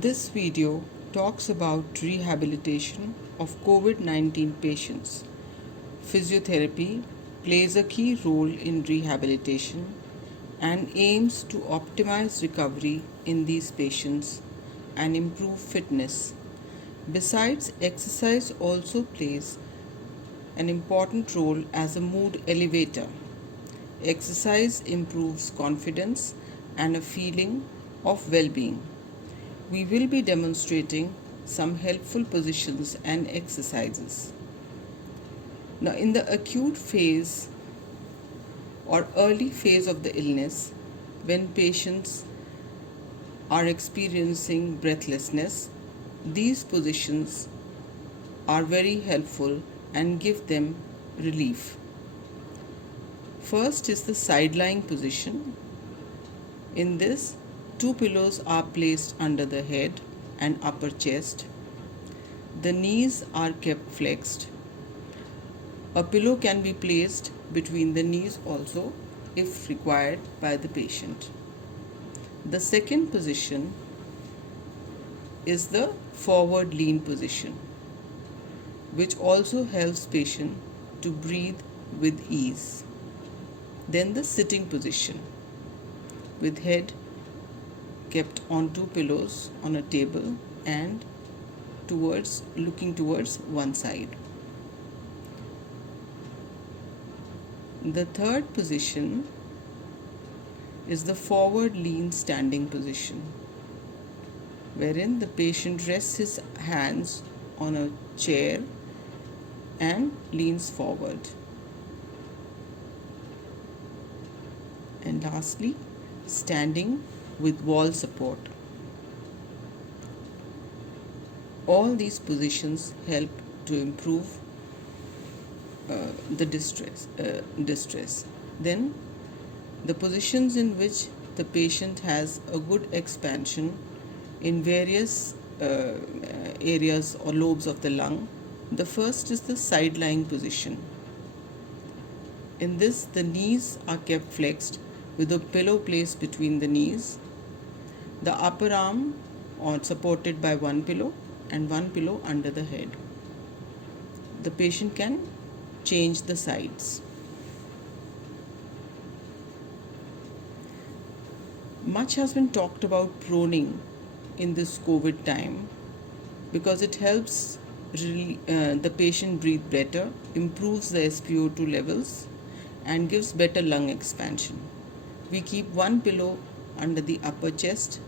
This video talks about rehabilitation of COVID-19 patients. Physiotherapy plays a key role in rehabilitation and aims to optimize recovery in these patients and improve fitness. Besides, exercise also plays an important role as a mood elevator. Exercise improves confidence and a feeling of well being. We will be demonstrating some helpful positions and exercises. Now, in the acute phase or early phase of the illness, when patients are experiencing breathlessness, these positions are very helpful and give them relief. First is the side lying position. In this, two pillows are placed under the head and upper chest. The knees are kept flexed. A pillow can be placed between the knees also if required by the patient. The second position is the forward lean position, which also helps patient to breathe with ease. Then the sitting position with head kept on two pillows on a table and looking towards one side. The third position is the forward lean standing position, wherein the patient rests his hands on a chair and leans forward. And lastly, standing with wall support. All these positions help to improve the distress. Then the positions in which the patient has a good expansion in various areas or lobes of the lung. The first is the side lying position. In this, the knees are kept flexed with a pillow placed between the knees. The upper arm are supported by one pillow and one pillow under the head. The patient can change the sides. Much has been talked about proning in this COVID time because it helps the patient breathe better, improves the SpO2 levels, and gives better lung expansion. We keep one pillow under the upper chest,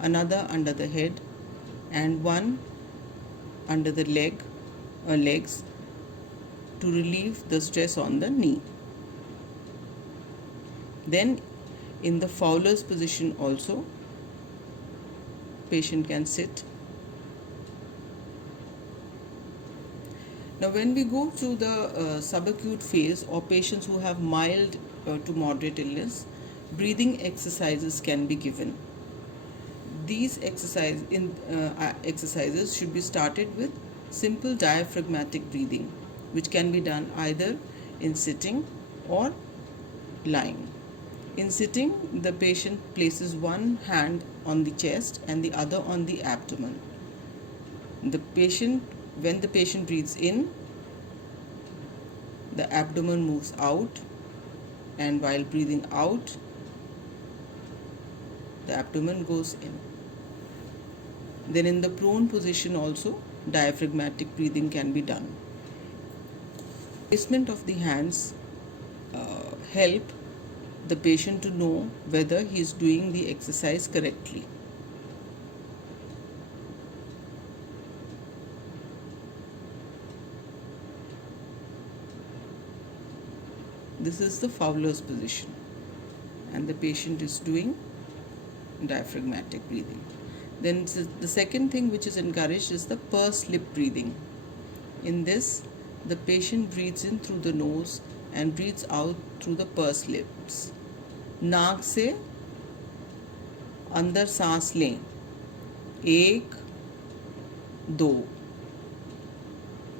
another under the head, and one under the legs to relieve the stress on the knee. Then in the Fowler's position also, patient can sit. Now when we go to the subacute phase or patients who have mild to moderate illness, breathing exercises can be given. These exercises should be started with simple diaphragmatic breathing, which can be done either in sitting or lying. In sitting, the patient places one hand on the chest and the other on the abdomen. When the patient breathes in, the abdomen moves out, and while breathing out, the abdomen goes in. Then in the prone position also, diaphragmatic breathing can be done. Placement of the hands help the patient to know whether he is doing the exercise correctly. This is the Fowler's position, and the patient is doing diaphragmatic breathing. Then the second thing which is encouraged is the pursed lip breathing. In this, the patient breathes in through the nose and breathes out through the pursed lips. नाक से अंदर सांस लें, 1 2.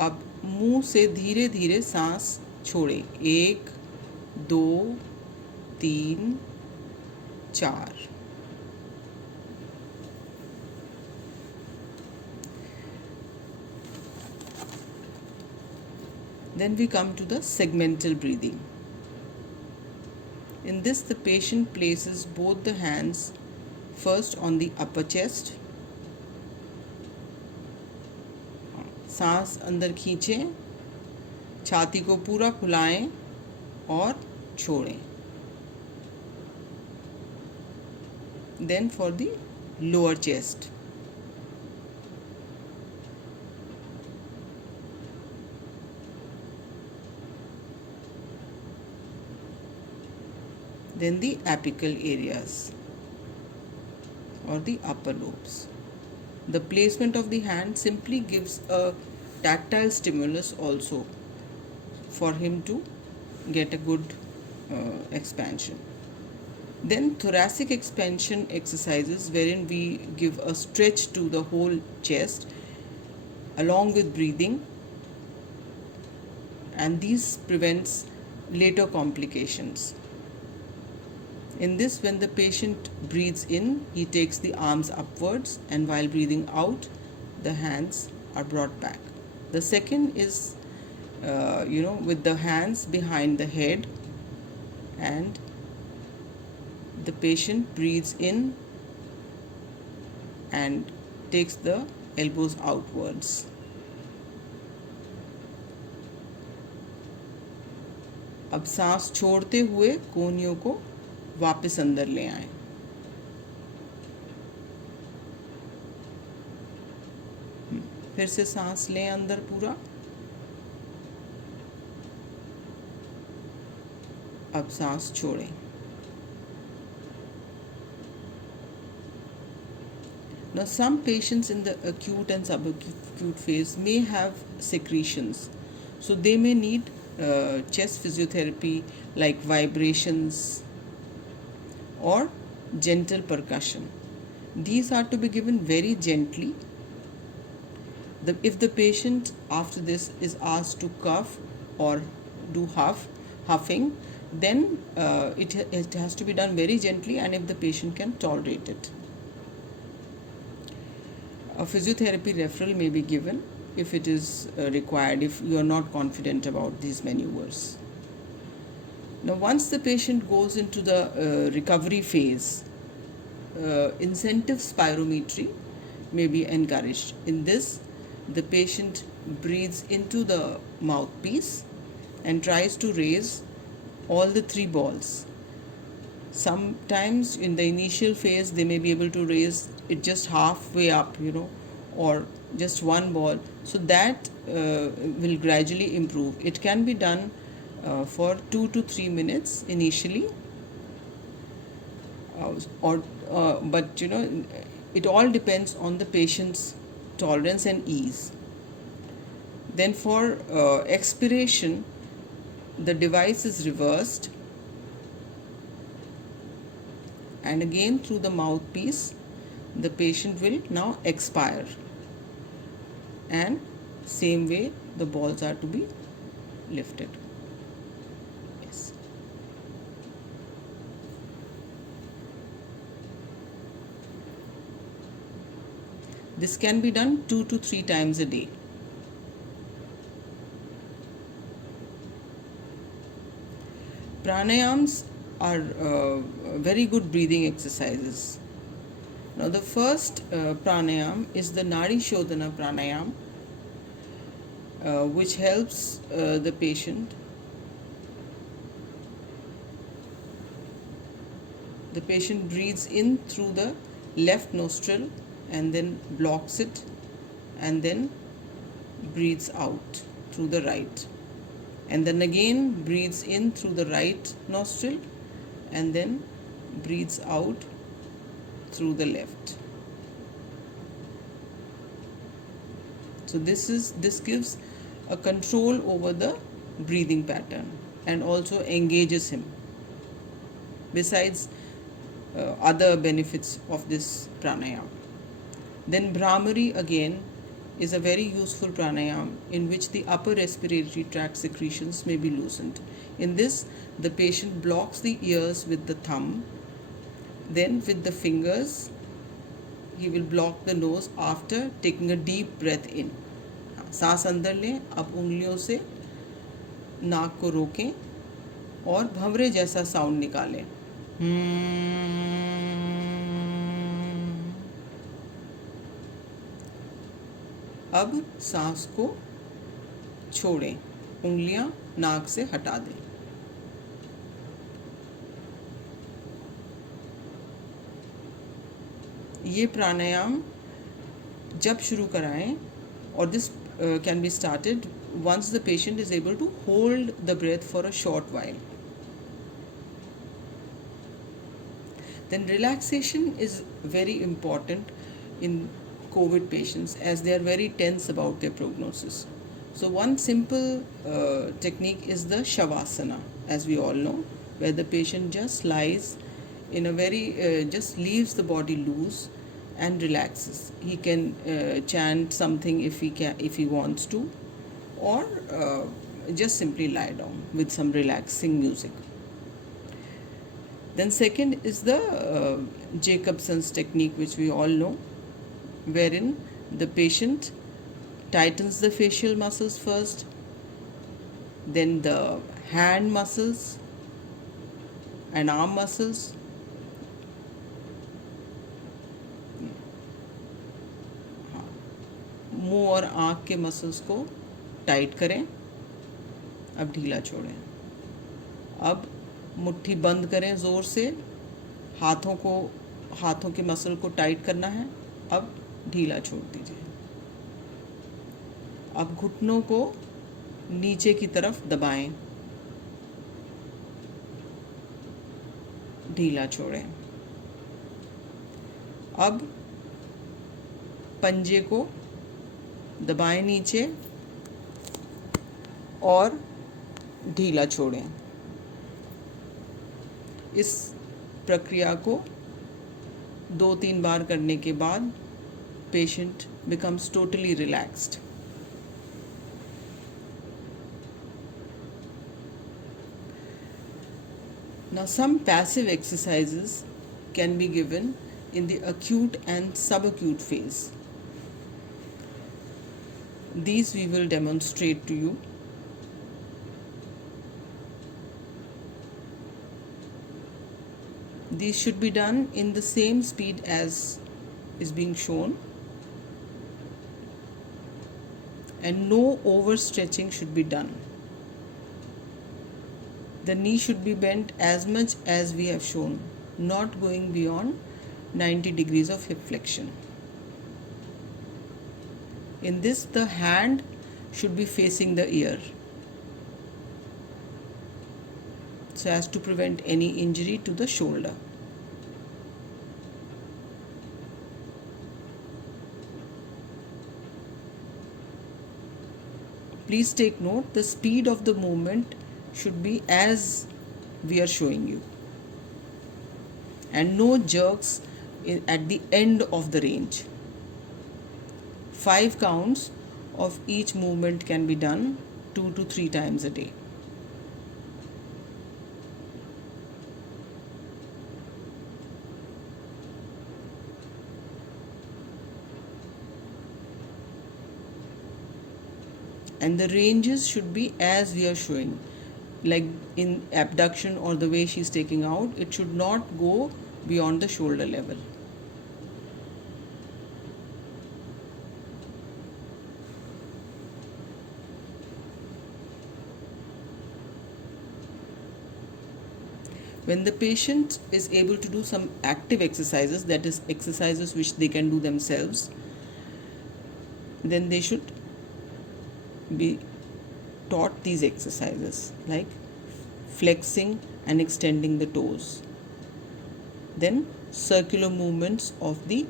अब मुंह से धीरे धीरे सांस छोड़ें, 1 2 3 4. Then we come to the segmental breathing. In this, the patient places both the hands first on the upper chest, सांस अंदर खींचें, छाती को पूरा फुलाएं और छोड़ें. Then for the lower chest, then the apical areas or the upper lobes. The placement of the hand simply gives a tactile stimulus also for him to get a good expansion. Then thoracic expansion exercises wherein we give a stretch to the whole chest along with breathing, and these prevents later complications. In this, when the patient breathes in, he takes the arms upwards, and while breathing out, the hands are brought back. The second is, with the hands behind the head, and the patient breathes in and takes the elbows outwards. अब सांस छोड़ते हुए कोहनियों को वापस अंदर ले आएं. फिर से सांस लें अंदर पूरा. अब सांस छोड़ें. Now, some patients in the acute and subacute phase may have secretions, so they may need chest physiotherapy like vibrations or gentle percussion. These are to be given very gently. If the patient after this is asked to cough or do huffing, then it has to be done very gently, and if the patient can tolerate it. A physiotherapy referral may be given if it is required, if you are not confident about these maneuvers. Now, once the patient goes into the recovery phase, incentive spirometry may be encouraged. In this, the patient breathes into the mouthpiece and tries to raise all the three balls. Sometimes in the initial phase, they may be able to raise it just halfway up, or just one ball. So that will gradually improve. It can be done for 2 to 3 minutes initially, but it all depends on the patient's tolerance and ease. Then for expiration, the device is reversed, and again through the mouthpiece the patient will now expire, and same way the balls are to be lifted. Yes. This can be done 2 to 3 times a day. Pranayams are very good breathing exercises. Now, the first pranayam is the Nadi Shodhana pranayam, which helps the patient. The patient breathes in through the left nostril and then blocks it, and then breathes out through the right, and then again breathes in through the right nostril and then breathes out through the left. So this gives a control over the breathing pattern and also engages him, besides other benefits of this pranayam. Then Bhramari again is a very useful pranayam in which the upper respiratory tract secretions may be loosened. In this, the patient blocks the ears with the thumb. Then with the fingers, he will block the nose after taking a deep breath in. सांस अंदर लें. अब उंगलियों से नाक को रोकें और भंवरे जैसा साउंड निकालें। अब सांस को छोड़ें, उंगलियां नाक से हटा दें। ये प्राणायाम जब शुरू कराएं, और this can be started once the patient is able to hold the breath for a short while. Then relaxation is very important in COVID patients as they are very tense about their prognosis. So one simple technique is the Shavasana, as we all know, where the patient just lies in a very just leaves the body loose and relaxes. He can chant something if he wants to, or just simply lie down with some relaxing music. Then second is the Jacobson's technique, which we all know, wherein the patient tightens the facial muscles first, then the hand muscles and arm muscles, मुंह और आँख के muscles को tight करें। अब ढीला छोड़ें। अब मुट्ठी बंद करें ज़ोर से। हाथों के मसल को टाइट करना है। अब ढीला छोड़ दीजिए। अब घुटनों को नीचे की तरफ दबाएं, ढीला छोड़ें। अब पंजे को दबाएं नीचे और ढीला छोड़ें। इस प्रक्रिया को 2-3 बार करने के बाद patient becomes totally relaxed. Now some passive exercises can be given in the acute and subacute phase. These we will demonstrate to you. These should be done in the same speed as is being shown, and no overstretching should be done. The knee should be bent as much as we have shown, not going beyond 90 degrees of hip flexion. In this, the hand should be facing the ear so as to prevent any injury to the shoulder. Please take note, the speed of the movement should be as we are showing you, and no jerks at the end of the range. 5 counts of each movement can be done 2 to 3 times a day. And the ranges should be as we are showing, like in abduction or the way she's taking out, it should not go beyond the shoulder level. When the patient is able to do some active exercises, that is exercises which they can do themselves, then they should be taught these exercises like flexing and extending the toes, then circular movements of the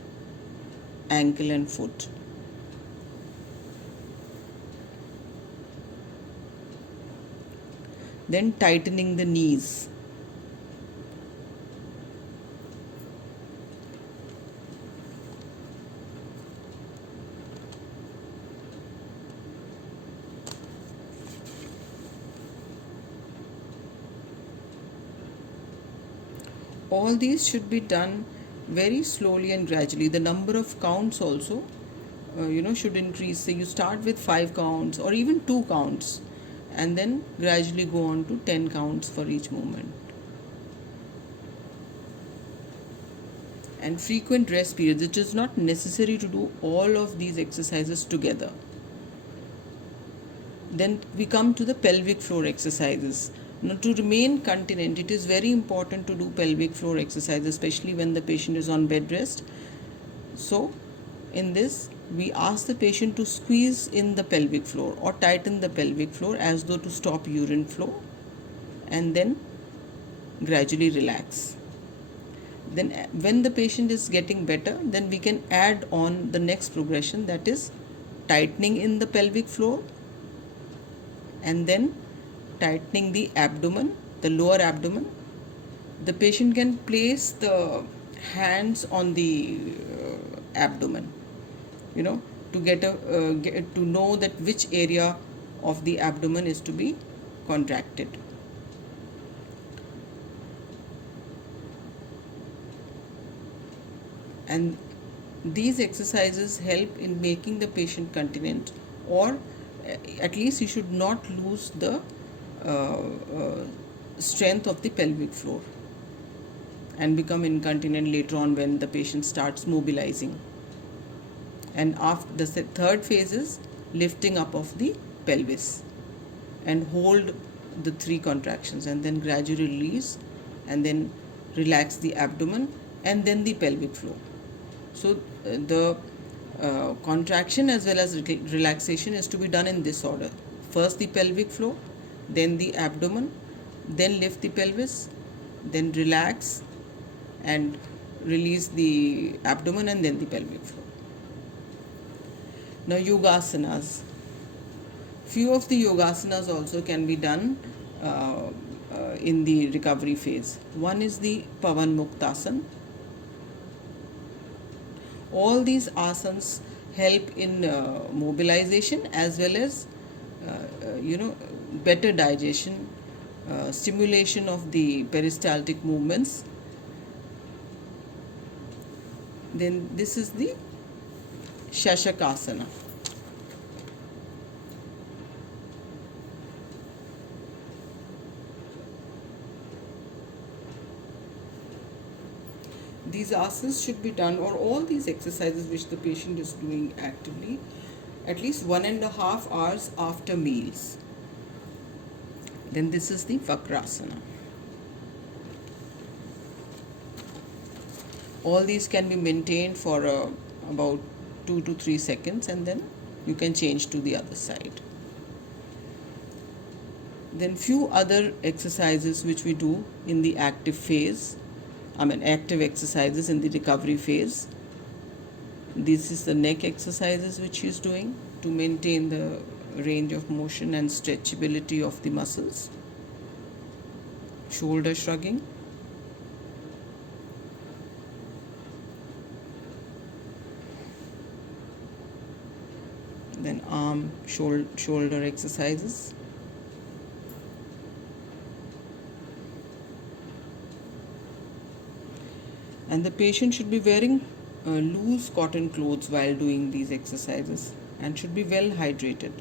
ankle and foot, then tightening the knees, all these should be done very slowly and gradually. The number of counts also should increase. So you start with 5 counts or even 2 counts, and then gradually go on to 10 counts for each movement. And frequent rest periods. It is not necessary to do all of these exercises together. Then we come to the pelvic floor exercises. Now, to remain continent, it is very important to do pelvic floor exercises, especially when the patient is on bed rest. So, in this, we ask the patient to squeeze in the pelvic floor or tighten the pelvic floor as though to stop urine flow, and then gradually relax. Then, when the patient is getting better, then we can add on the next progression, that is tightening in the pelvic floor and then tightening the abdomen, the lower abdomen. The patient can place the hands on the abdomen, you know, to get to know that which area of the abdomen is to be contracted. And these exercises help in making the patient continent, or at least you should not lose the strength of the pelvic floor and become incontinent later on when the patient starts mobilizing. And after the third phase is lifting up of the pelvis, and hold the 3 contractions and then gradually release, and then relax the abdomen and then the pelvic floor. So the contraction as well as relaxation is to be done in this order: first the pelvic floor, then the abdomen, then lift the pelvis, then relax and release the abdomen, and then the pelvic floor. Now, yogasanas. Few of the yogasanas also can be done in the recovery phase. One is the Pavan Muktasana. All these asanas help in mobilization as well as better digestion, stimulation of the peristaltic movements. Then this is the Shashakasana. These asanas should be done, or all these exercises which the patient is doing actively, at least 1.5 hours after meals. Then this is the Vakrasana. All these can be maintained for about 2 to 3 seconds, and then you can change to the other side. Then few other exercises which we do in the active phase, active exercises in the recovery phase. This is the neck exercises which she is doing to maintain the range of motion and stretchability of the muscles. Shoulder shrugging. Then arm, shoulder exercises. And the patient should be wearing loose cotton clothes while doing these exercises and should be well hydrated.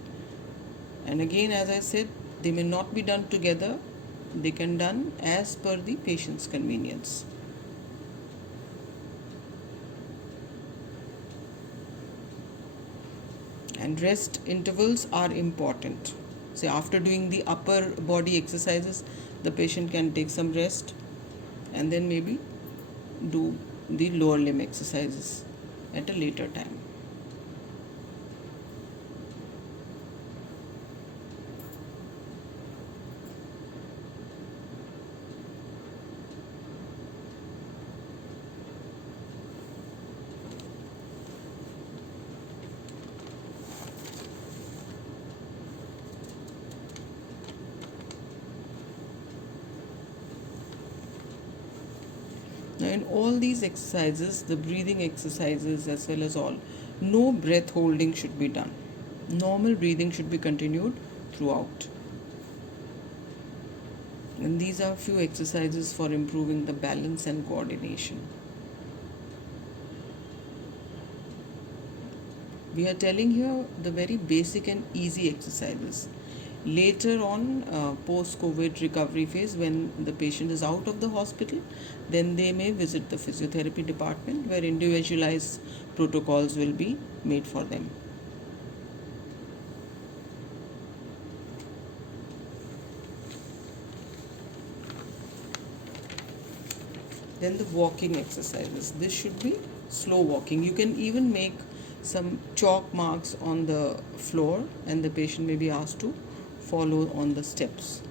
And again, as I said, they may not be done together. They can be done as per the patient's convenience. And rest intervals are important. Say after doing the upper body exercises, the patient can take some rest and then maybe do the lower limb exercises at a later time. Now, in all these exercises, the breathing exercises as well as all, no breath holding should be done. Normal breathing should be continued throughout. And these are few exercises for improving the balance and coordination. We are telling here the very basic and easy exercises. Later on, post-COVID recovery phase, when the patient is out of the hospital, then they may visit the physiotherapy department where individualized protocols will be made for them. Then the walking exercises. This should be slow walking. You can even make some chalk marks on the floor, and the patient may be asked to follow on the steps.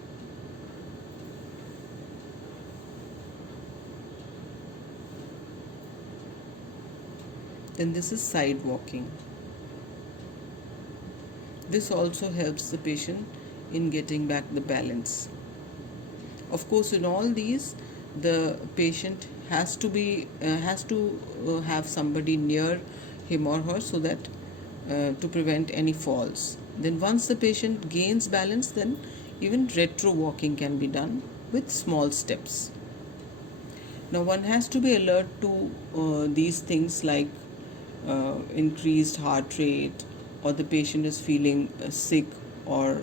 Then this is side walking. This also helps the patient in getting back the balance. Of course, in all these, the patient has to have somebody near him or her, so that to prevent any falls. Then once the patient gains balance, then even retro walking can be done with small steps. Now one has to be alert to these things like increased heart rate, or the patient is feeling sick or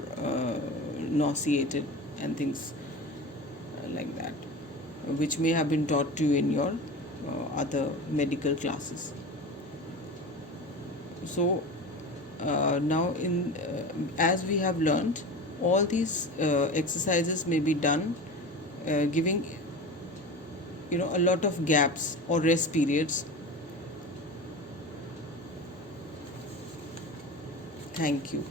nauseated, and things like that, which may have been taught to you in your other medical classes. So now, in as we have learned, all these exercises may be done giving a lot of gaps or rest periods. Thank you.